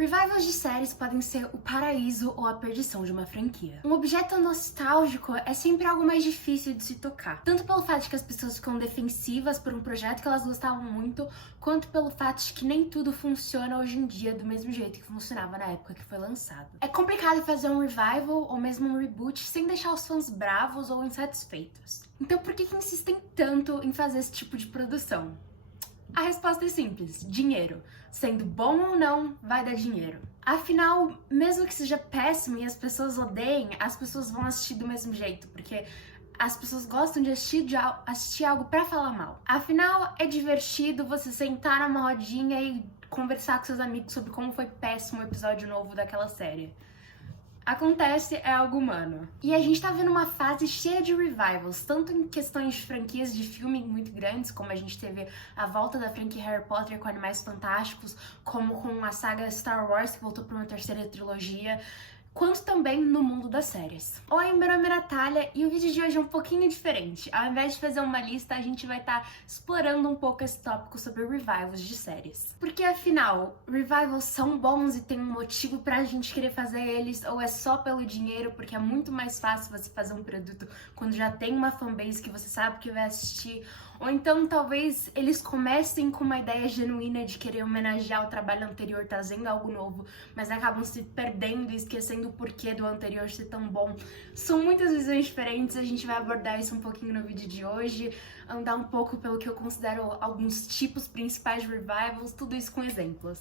Revivals de séries podem ser o paraíso ou a perdição de uma franquia. Um objeto nostálgico é sempre algo mais difícil de se tocar, tanto pelo fato de que as pessoas ficam defensivas por um projeto que elas gostavam muito, quanto pelo fato de que nem tudo funciona hoje em dia do mesmo jeito que funcionava na época que foi lançado. É complicado fazer um revival ou mesmo um reboot sem deixar os fãs bravos ou insatisfeitos. Então por que insistem tanto em fazer esse tipo de produção? A resposta é simples: dinheiro. Sendo bom ou não, vai dar dinheiro. Afinal, mesmo que seja péssimo e as pessoas odeiem, as pessoas vão assistir do mesmo jeito, porque as pessoas gostam de assistir algo pra falar mal. Afinal, é divertido você sentar numa rodinha e conversar com seus amigos sobre como foi péssimo o episódio novo daquela série. Acontece, é algo humano. E a gente tá vendo uma fase cheia de revivals, tanto em questões de franquias de filme muito grandes, como a gente teve a volta da franquia Harry Potter com Animais Fantásticos, como com a saga Star Wars, que voltou pra uma terceira trilogia, quanto também no mundo das séries. Oi, meu nome é Natália e o vídeo de hoje é um pouquinho diferente. Ao invés de fazer uma lista, a gente vai estar explorando um pouco esse tópico sobre revivals de séries. Porque afinal, revivals são bons e tem um motivo pra gente querer fazer eles, ou é só pelo dinheiro, porque é muito mais fácil você fazer um produto quando já tem uma fanbase que você sabe que vai assistir, ou então talvez eles comecem com uma ideia genuína de querer homenagear o trabalho anterior, trazendo algo novo, mas acabam se perdendo e esquecendo o porquê do anterior ser tão bom. São muitas visões diferentes, a gente vai abordar isso um pouquinho no vídeo de hoje, andar um pouco pelo que eu considero alguns tipos principais de revivals, tudo isso com exemplos.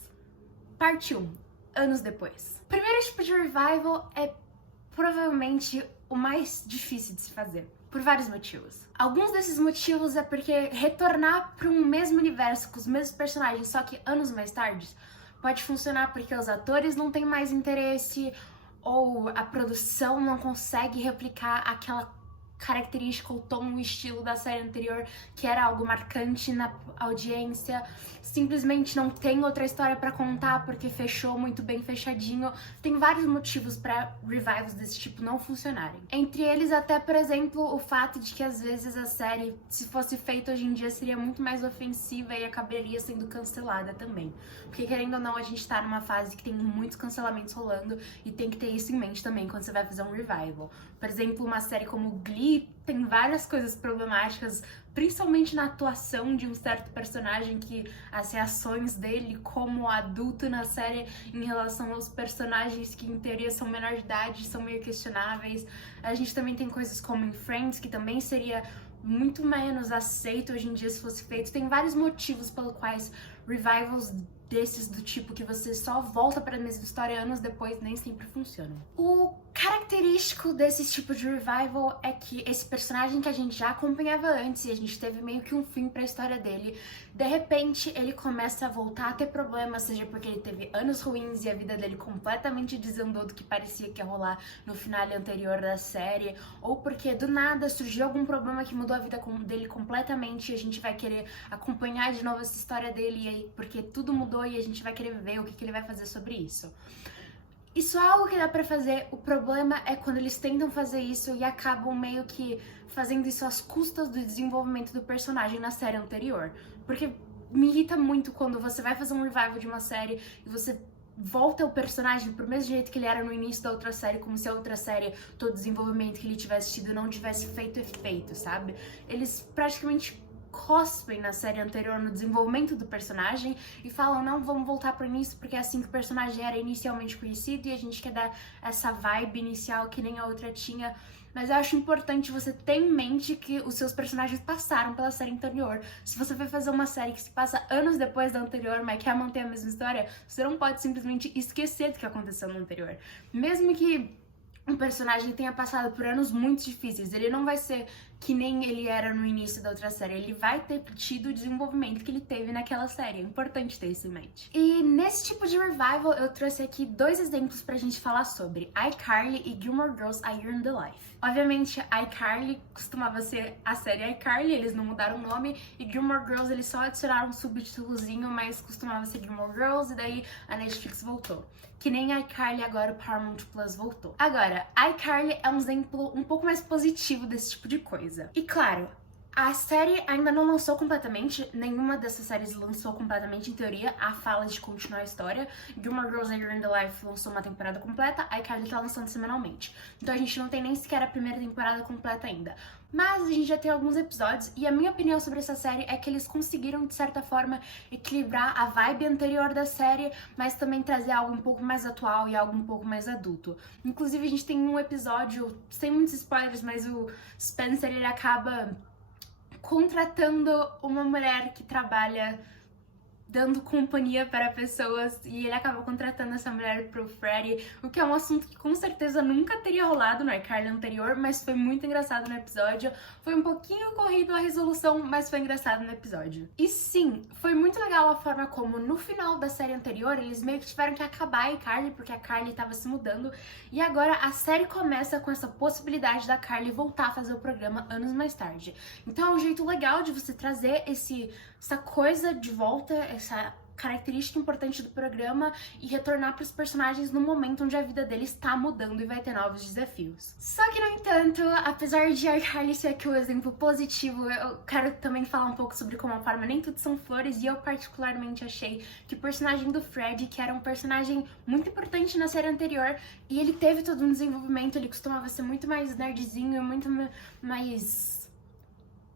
Parte 1. Anos depois. O primeiro tipo de revival é provavelmente o mais difícil de se fazer, por vários motivos. Alguns desses motivos é porque retornar para um mesmo universo com os mesmos personagens, só que anos mais tarde, pode funcionar porque os atores não têm mais interesse ou a produção não consegue replicar aquela característica, o tom, o estilo da série anterior, que era algo marcante na audiência. Simplesmente não tem outra história pra contar porque fechou muito bem fechadinho. Tem vários motivos pra revivals desse tipo não funcionarem. Entre eles até, por exemplo, o fato de que às vezes a série, se fosse feita hoje em dia, seria muito mais ofensiva e acabaria sendo cancelada também. Porque querendo ou não, a gente tá numa fase que tem muitos cancelamentos rolando e tem que ter isso em mente também quando você vai fazer um revival. Por exemplo, uma série como Glee tem várias coisas problemáticas, principalmente na atuação de um certo personagem, que as reações dele como adulto na série em relação aos personagens que em teoria são menor de idade são meio questionáveis. A gente também tem coisas como em Friends, que também seria muito menos aceito hoje em dia se fosse feito. Tem vários motivos pelos quais revivals desses do tipo que você só volta para a mesma história anos depois nem sempre funcionam. O característico desse tipo de revival é que esse personagem que a gente já acompanhava antes e a gente teve meio que um fim para a história dele, de repente ele começa a voltar a ter problemas, seja porque ele teve anos ruins e a vida dele completamente desandou do que parecia que ia rolar no final anterior da série, ou porque do nada surgiu algum problema que mudou a vida dele completamente e a gente vai querer acompanhar de novo essa história dele, e aí, porque tudo mudou e a gente vai querer ver o que ele vai fazer sobre isso. Isso é algo que dá pra fazer, o problema é quando eles tentam fazer isso e acabam meio que fazendo isso às custas do desenvolvimento do personagem na série anterior. Porque me irrita muito quando você vai fazer um revival de uma série e você volta o personagem pro mesmo jeito que ele era no início da outra série, como se a outra série, todo o desenvolvimento que ele tivesse tido não tivesse feito efeito, sabe? Eles praticamente cospem na série anterior no desenvolvimento do personagem e falam, não, vamos voltar pro início porque é assim que o personagem era inicialmente conhecido e a gente quer dar essa vibe inicial que nem a outra tinha. Mas eu acho importante você ter em mente que os seus personagens passaram pela série anterior. Se você vai fazer uma série que se passa anos depois da anterior, mas quer manter a mesma história, você não pode simplesmente esquecer do que aconteceu no anterior. Mesmo que um personagem tenha passado por anos muito difíceis, ele não vai ser que nem ele era no início da outra série, ele vai ter tido o desenvolvimento que ele teve naquela série, é importante ter isso em mente. E nesse tipo de revival eu trouxe aqui dois exemplos pra gente falar sobre iCarly e Gilmore Girls A Year in the Life. Obviamente, iCarly costumava ser a série iCarly, eles não mudaram o nome, e Gilmore Girls eles só adicionaram um subtítulozinho, mas costumava ser Gilmore Girls, e daí a Netflix voltou. Que nem iCarly, agora o Paramount Plus voltou. Agora, iCarly é um exemplo um pouco mais positivo desse tipo de coisa. E claro, A série ainda não lançou completamente, nenhuma dessas séries lançou completamente, em teoria, a fala de continuar a história. Gilmore Girls A Year in the Life lançou uma temporada completa, a iCarly tá lançando semanalmente. Então a gente não tem nem sequer a primeira temporada completa ainda. Mas a gente já tem alguns episódios, e a minha opinião sobre essa série é que eles conseguiram, de certa forma, equilibrar a vibe anterior da série, mas também trazer algo um pouco mais atual e algo um pouco mais adulto. Inclusive, a gente tem um episódio, sem muitos spoilers, mas o Spencer, ele acaba contratando uma mulher que trabalha dando companhia para pessoas, e ele acaba contratando essa mulher pro Freddy, o que é um assunto que com certeza nunca teria rolado no iCarly anterior, mas foi muito engraçado no episódio. Foi um pouquinho corrido a resolução, mas foi engraçado no episódio. E sim, foi muito legal a forma como no final da série anterior eles meio que tiveram que acabar a iCarly, porque a Carly tava se mudando, e agora a série começa com essa possibilidade da Carly voltar a fazer o programa anos mais tarde. Então é um jeito legal de você trazer essa coisa de volta, essa característica importante do programa, e retornar para os personagens no momento onde a vida deles está mudando e vai ter novos desafios. Só que, no entanto, apesar de iCarly ser aqui o exemplo positivo, eu quero também falar um pouco sobre como a forma nem tudo são flores, e eu particularmente achei que o personagem do Freddy, que era um personagem muito importante na série anterior, e ele teve todo um desenvolvimento, ele costumava ser muito mais nerdzinho, muito mais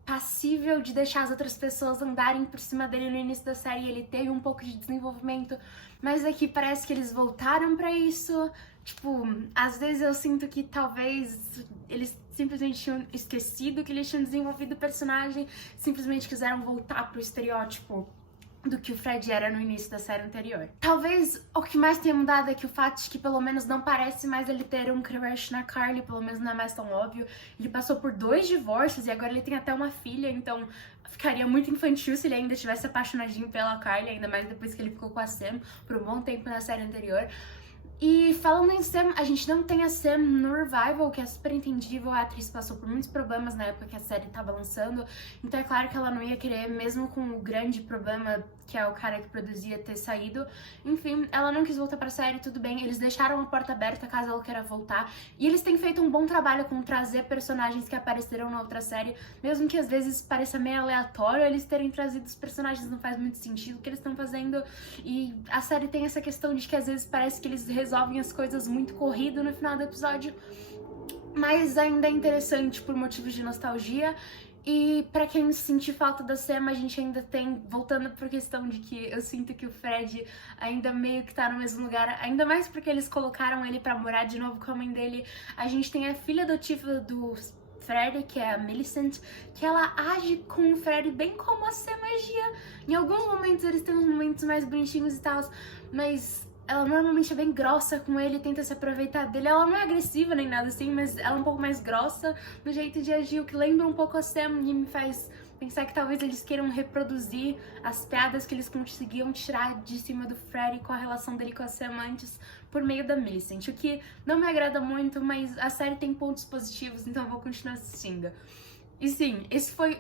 passível de deixar as outras pessoas andarem por cima dele no início da série, ele teve um pouco de desenvolvimento, mas aqui parece que eles voltaram pra isso. Tipo, às vezes eu sinto que talvez eles simplesmente tinham esquecido que eles tinham desenvolvido o personagem, simplesmente quiseram voltar pro estereótipo do que o Fred era no início da série anterior. Talvez o que mais tenha mudado é que o fato de que pelo menos não parece mais ele ter um crush na Carly, pelo menos não é mais tão óbvio. Ele passou por 2 divórcios e agora ele tem até uma filha, então ficaria muito infantil se ele ainda tivesse apaixonadinho pela Carly, ainda mais depois que ele ficou com a Sam por um bom tempo na série anterior. E falando em Sam, a gente não tem a Sam no Revival, que é super entendível. A atriz passou por muitos problemas na época que a série tava lançando, então é claro que ela não ia querer, mesmo com o grande problema que é o cara que produzia ter saído. Enfim, ela não quis voltar pra série, tudo bem, eles deixaram a porta aberta caso ela queira voltar, e eles têm feito um bom trabalho com trazer personagens que apareceram na outra série, mesmo que às vezes pareça meio aleatório eles terem trazido os personagens, não faz muito sentido o que eles estão fazendo, e a série tem essa questão de que às vezes parece que eles resolvem as coisas muito corrido no final do episódio, mas ainda é interessante por motivos de nostalgia. E pra quem sentir falta da Sam, a gente ainda tem, voltando pra questão de que eu sinto que o Fred ainda meio que tá no mesmo lugar, ainda mais porque eles colocaram ele pra morar de novo com a mãe dele. A gente tem a filha adotiva do Fred, que é a Millicent, que ela age com o Fred bem como a Sam agia. Em alguns momentos eles têm uns momentos mais bonitinhos e tal, mas ela normalmente é bem grossa com ele, tenta se aproveitar dele. Ela não é agressiva nem nada assim, mas ela é um pouco mais grossa no jeito de agir, o que lembra um pouco a Sam e me faz pensar que talvez eles queiram reproduzir as piadas que eles conseguiam tirar de cima do Freddy com a relação dele com a Sam antes por meio da Millicent, o que não me agrada muito, mas a série tem pontos positivos, então eu vou continuar assistindo. E sim, esse foi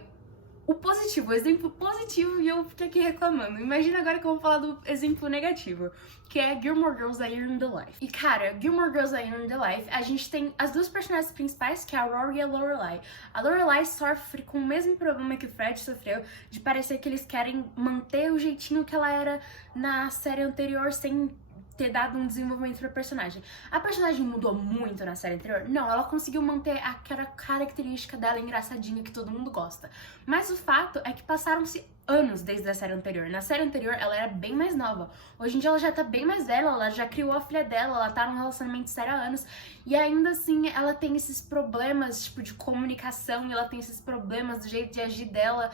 o positivo, o exemplo positivo, e eu fiquei aqui reclamando. Imagina agora que eu vou falar do exemplo negativo, que é Gilmore Girls A Year in the Life. E cara, Gilmore Girls A Year in the Life, a gente tem as duas personagens principais, que é a Rory e a Lorelai. A Lorelai sofre com o mesmo problema que o Fred sofreu, de parecer que eles querem manter o jeitinho que ela era na série anterior, sem ter dado um desenvolvimento pra personagem. A personagem mudou muito na série anterior? Não, ela conseguiu manter aquela característica dela engraçadinha que todo mundo gosta. Mas o fato é que passaram-se anos desde a série anterior. Na série anterior, ela era bem mais nova. Hoje em dia, ela já tá bem mais velha, ela já criou a filha dela, ela tá num relacionamento sério há anos. E ainda assim, ela tem esses problemas, tipo, de comunicação, e ela tem esses problemas do jeito de agir dela,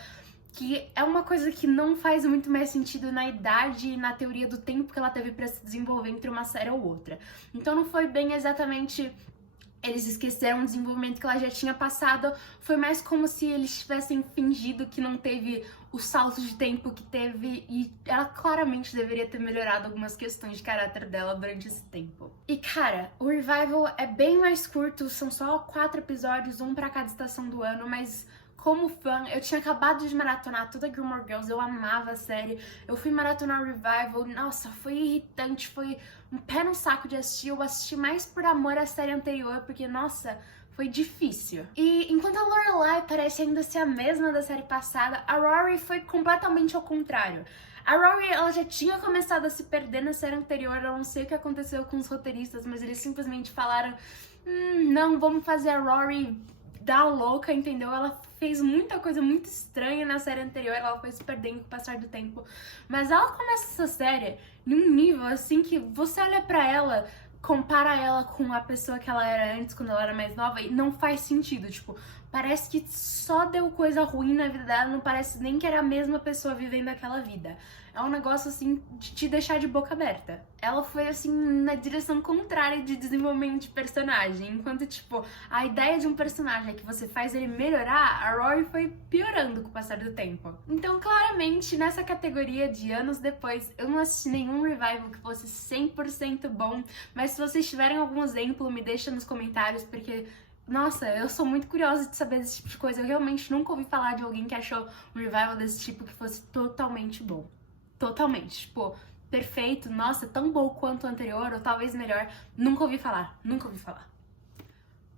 que é uma coisa que não faz muito mais sentido na idade e na teoria do tempo que ela teve pra se desenvolver entre uma série ou outra. Então não foi bem exatamente eles esqueceram o desenvolvimento que ela já tinha passado, foi mais como se eles tivessem fingido que não teve o salto de tempo que teve, e ela claramente deveria ter melhorado algumas questões de caráter dela durante esse tempo. E cara, o Revival é bem mais curto, são só 4 episódios, um pra cada estação do ano, mas como fã, eu tinha acabado de maratonar toda Gilmore Girls, eu amava a série, eu fui maratonar Revival, nossa, foi irritante, foi um pé no saco de assistir, eu assisti mais por amor à série anterior, porque, nossa, foi difícil. E enquanto a Lorelai parece ainda ser a mesma da série passada, a Rory foi completamente ao contrário. A Rory, ela já tinha começado a se perder na série anterior, eu não sei o que aconteceu com os roteiristas, mas eles simplesmente falaram, não, vamos fazer a Rory dar louca, entendeu? Ela fez muita coisa muito estranha na série anterior, ela foi se perdendo com o passar do tempo. Mas ela começa essa série num nível, assim, que você olha pra ela, compara ela com a pessoa que ela era antes, quando ela era mais nova, e não faz sentido, tipo, parece que só deu coisa ruim na vida dela, não parece nem que era a mesma pessoa vivendo aquela vida. É um negócio, assim, de te deixar de boca aberta. Ela foi, assim, na direção contrária de desenvolvimento de personagem. Enquanto, tipo, a ideia de um personagem é que você faz ele melhorar, a Rory foi piorando com o passar do tempo. Então, claramente, nessa categoria de anos depois, eu não assisti nenhum revival que fosse 100% bom. Mas se vocês tiverem algum exemplo, me deixa nos comentários, porque... Nossa, eu sou muito curiosa de saber desse tipo de coisa. Eu realmente nunca ouvi falar de alguém que achou um revival desse tipo que fosse totalmente bom. Totalmente. Tipo, perfeito, nossa, tão bom quanto o anterior, ou talvez melhor. Nunca ouvi falar, nunca ouvi falar.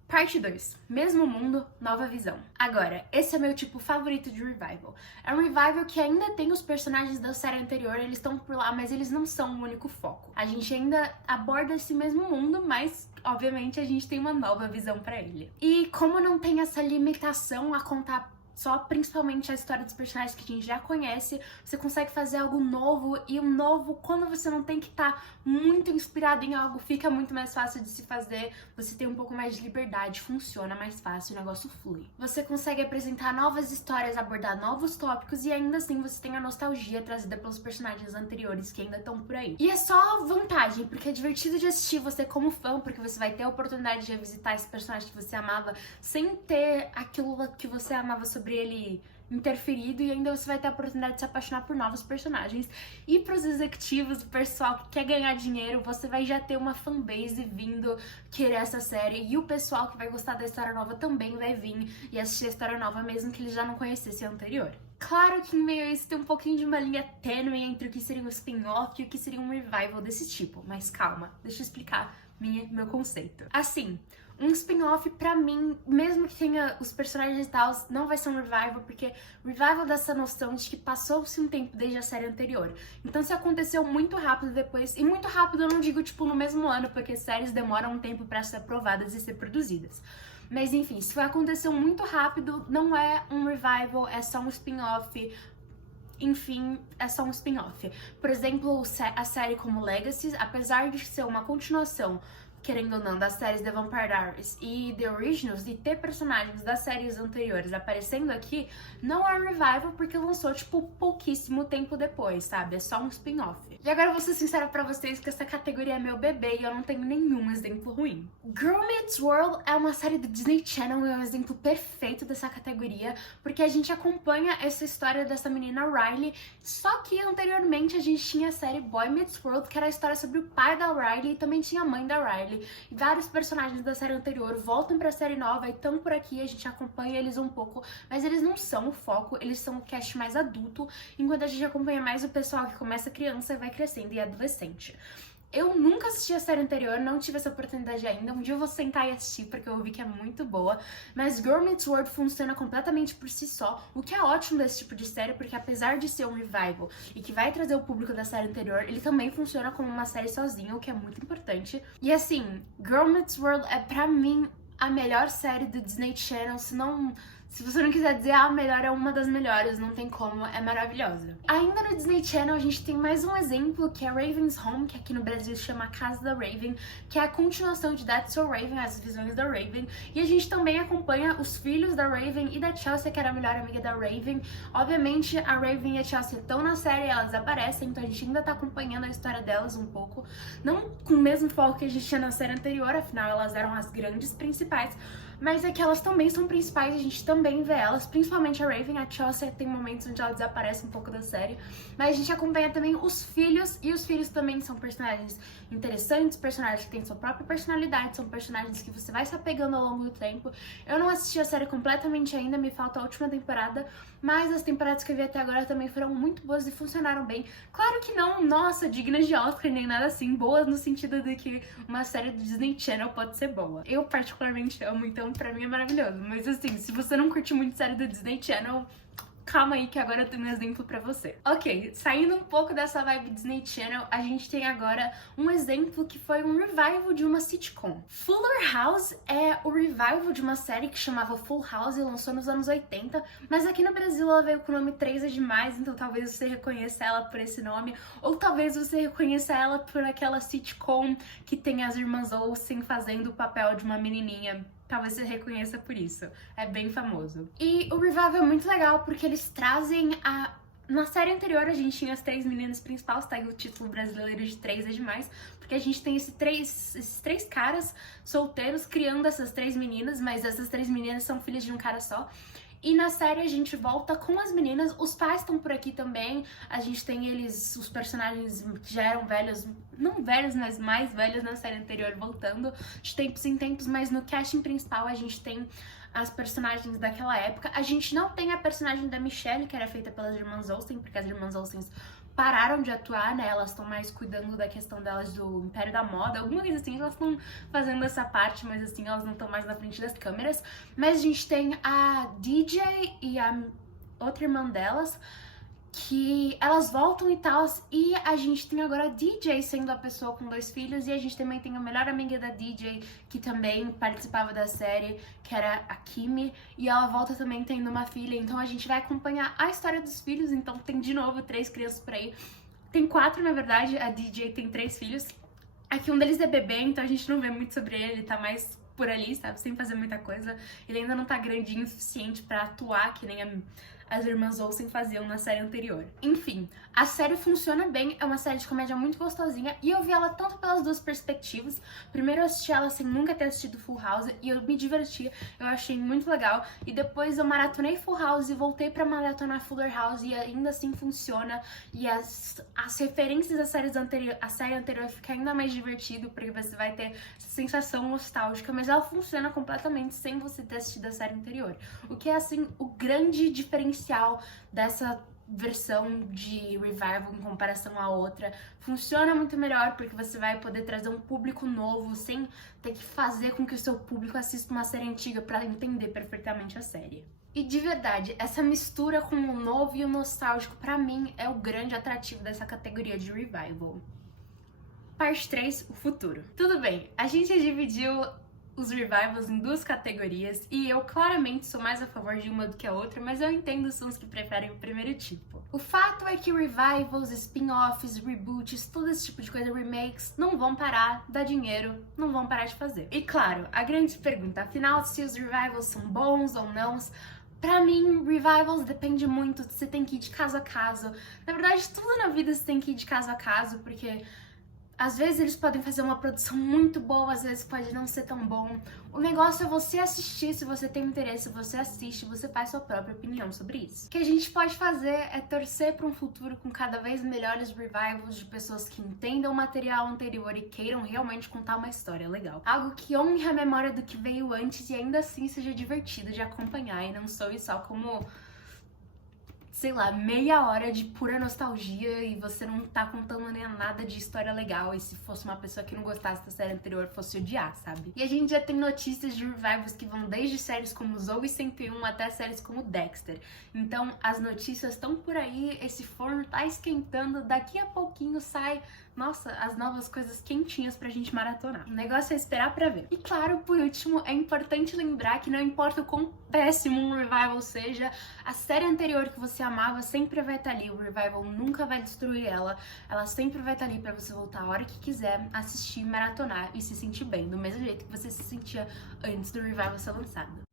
Parte 2. Mesmo mundo, nova visão. Agora, esse é meu tipo favorito de revival. É um revival que ainda tem os personagens da série anterior, eles estão por lá, mas eles não são o único foco. A gente ainda aborda esse mesmo mundo, mas, obviamente, a gente tem uma nova visão pra ele. E como não tem essa limitação a contar só principalmente a história dos personagens que a gente já conhece, você consegue fazer algo novo, e um novo, quando você não tem que estar muito inspirado em algo, fica muito mais fácil de se fazer, você tem um pouco mais de liberdade, funciona mais fácil, o negócio flui. Você consegue apresentar novas histórias, abordar novos tópicos, e ainda assim você tem a nostalgia trazida pelos personagens anteriores que ainda estão por aí. E é só vantagem, porque é divertido de assistir você como fã, porque você vai ter a oportunidade de revisitar esse personagem que você amava, sem ter aquilo que você amava sobre ele interferido, e ainda você vai ter a oportunidade de se apaixonar por novos personagens. E pros executivos, o pessoal que quer ganhar dinheiro, você vai já ter uma fanbase vindo querer essa série, e o pessoal que vai gostar da história nova também vai vir e assistir a história nova, mesmo que eles já não conhecessem a anterior. Claro que em meio a isso tem um pouquinho de uma linha tênue entre o que seria um spin-off e o que seria um revival desse tipo, mas calma, deixa eu explicar meu conceito. Assim, um spin-off, pra mim, mesmo que tenha os personagens e tal, não vai ser um revival, porque revival dá essa noção de que passou-se um tempo desde a série anterior. Então, se aconteceu muito rápido depois, e muito rápido eu não digo, tipo, no mesmo ano, porque séries demoram um tempo pra ser aprovadas e ser produzidas. Mas, enfim, se aconteceu muito rápido, não é um revival, é só um spin-off. Enfim, é só um spin-off. Por exemplo, a série como Legacy, apesar de ser uma continuação, querendo ou não, das séries The Vampire Diaries e The Originals, e ter personagens das séries anteriores aparecendo aqui, não é um revival porque lançou, tipo, pouquíssimo tempo depois, sabe? É só um spin-off. E agora eu vou ser sincera pra vocês que essa categoria é meu bebê e eu não tenho nenhum exemplo ruim. Girl Meets World é uma série do Disney Channel e é um exemplo perfeito dessa categoria, porque a gente acompanha essa história dessa menina Riley, só que anteriormente a gente tinha a série Boy Meets World, que era a história sobre o pai da Riley, e também tinha a mãe da Riley. E vários personagens da série anterior voltam pra série nova e estão por aqui, a gente acompanha eles um pouco, mas eles não são o foco, eles são o cast mais adulto, enquanto a gente acompanha mais o pessoal que começa criança e vai crescendo e é adolescente. Eu nunca assisti a série anterior, não tive essa oportunidade ainda. Um dia eu vou sentar e assistir, porque eu ouvi que é muito boa. Mas Girl Meets World funciona completamente por si só, o que é ótimo desse tipo de série, porque apesar de ser um revival e que vai trazer o público da série anterior, ele também funciona como uma série sozinha, o que é muito importante. E assim, Girl Meets World é pra mim a melhor série do Disney Channel, se você não quiser dizer a melhor, é uma das melhores, não tem como, é maravilhosa. Ainda no Disney Channel a gente tem mais um exemplo, que é Raven's Home, que aqui no Brasil se chama Casa da Raven, que é a continuação de That's So Raven, as visões da Raven, e a gente também acompanha os filhos da Raven e da Chelsea, que era a melhor amiga da Raven. Obviamente a Raven e a Chelsea estão na série, elas aparecem, então a gente ainda tá acompanhando a história delas um pouco, não com o mesmo foco que a gente tinha na série anterior, afinal elas eram as grandes principais, mas é que elas também são principais, a gente também vê elas, principalmente a Raven. A Chelsea tem momentos onde ela desaparece um pouco da série, mas a gente acompanha também os filhos, e os filhos também são personagens interessantes, personagens que têm sua própria personalidade, são personagens que você vai se apegando ao longo do tempo. Eu não assisti a série completamente ainda, me falta a última temporada, mas as temporadas que eu vi até agora também foram muito boas e funcionaram bem. Claro que não, nossa, dignas de Oscar nem nada assim, boas no sentido de que uma série do Disney Channel pode ser boa. Eu particularmente amo, então então pra mim é maravilhoso. Mas assim, se você não curte muito série do Disney Channel, calma aí que agora eu tenho um exemplo pra você. Ok, saindo um pouco dessa vibe Disney Channel, a gente tem agora um exemplo que foi um revival de uma sitcom. Fuller House é o revival de uma série que chamava Full House e lançou nos anos 80, mas aqui no Brasil ela veio com o nome 3 é Demais, então talvez você reconheça ela por esse nome, ou talvez você reconheça ela por aquela sitcom que tem as irmãs Olsen fazendo o papel de uma menininha. Talvez você reconheça por isso. É bem famoso. E o revival é muito legal porque eles trazem a... Na série anterior a gente tinha as 3 meninas principais, tá aí o título brasileiro de 3 é Demais, porque a gente tem esses três caras solteiros criando essas 3 meninas, mas essas 3 meninas são filhas de um cara só. E na série a gente volta com as meninas, os pais estão por aqui também, a gente tem eles, os personagens que já eram velhos, não velhos, mas mais velhos na série anterior voltando de tempos em tempos, mas no casting principal a gente tem as personagens daquela época. A gente não tem a personagem da Michelle, que era feita pelas irmãs Olsen, porque as irmãs Olsen pararam de atuar, né? Elas estão mais cuidando da questão delas do Império da Moda, alguma coisa assim, elas estão fazendo essa parte, mas assim, elas não estão mais na frente das câmeras. Mas a gente tem a DJ e a outra irmã delas, que elas voltam e tal, e a gente tem agora a DJ sendo a pessoa com 2 filhos, e a gente também tem a melhor amiga da DJ, que também participava da série, que era a Kimi, e ela volta também tendo uma filha, então a gente vai acompanhar a história dos filhos, então tem de novo 3 crianças por aí, tem 4 na verdade, a DJ tem 3 filhos, aqui um deles é bebê, então a gente não vê muito sobre ele, tá mais por ali, sabe, sem fazer muita coisa, ele ainda não tá grandinho o suficiente pra atuar, que nem as irmãs Olsen faziam na série anterior. Enfim, a série funciona bem, é uma série de comédia muito gostosinha e eu vi ela tanto pelas 2 perspectivas. Primeiro eu assisti ela sem nunca ter assistido Full House e eu me diverti, eu achei muito legal. E depois eu maratonei Full House e voltei pra maratonar Fuller House e ainda assim funciona. E as referências das séries a série anterior fica ainda mais divertido porque você vai ter essa sensação nostálgica, mas ela funciona completamente sem você ter assistido a série anterior. O que é assim o grande diferencial dessa versão de revival em comparação à outra. Funciona muito melhor porque você vai poder trazer um público novo sem ter que fazer com que o seu público assista uma série antiga para entender perfeitamente a série. E de verdade, essa mistura com o novo e o nostálgico pra mim é o grande atrativo dessa categoria de revival. Parte 3, o futuro. Tudo bem, a gente dividiu os revivals em 2 categorias e eu claramente sou mais a favor de uma do que a outra, mas eu entendo os fãs que preferem o primeiro tipo. O fato é que revivals, spin-offs, reboots, todo esse tipo de coisa, remakes, não vão parar, dá dinheiro, não vão parar de fazer. E claro, a grande pergunta, afinal, se os revivals são bons ou não, pra mim, revivals depende muito, você tem que ir de caso a caso. Na verdade, tudo na vida você tem que ir de caso a caso, porque às vezes eles podem fazer uma produção muito boa, às vezes pode não ser tão bom. O negócio é você assistir, se você tem interesse, você assiste, você faz sua própria opinião sobre isso. O que a gente pode fazer é torcer para um futuro com cada vez melhores revivals de pessoas que entendam o material anterior e queiram realmente contar uma história legal. Algo que honre a memória do que veio antes e ainda assim seja divertido de acompanhar e não soe só como, sei lá, meia hora de pura nostalgia e você não tá contando nem nada de história legal, e se fosse uma pessoa que não gostasse da série anterior fosse odiar, sabe? E a gente já tem notícias de revivals que vão desde séries como Zoey 101 até séries como Dexter. Então as notícias estão por aí, esse forno tá esquentando, daqui a pouquinho sai, nossa, as novas coisas quentinhas pra gente maratonar. O negócio é esperar pra ver. E claro, por último, é importante lembrar que não importa o quão péssimo um revival seja, a série anterior que você amava sempre vai estar ali, o revival nunca vai destruir ela, ela sempre vai estar ali pra você voltar a hora que quiser, assistir, maratonar e se sentir bem, do mesmo jeito que você se sentia antes do revival ser lançado.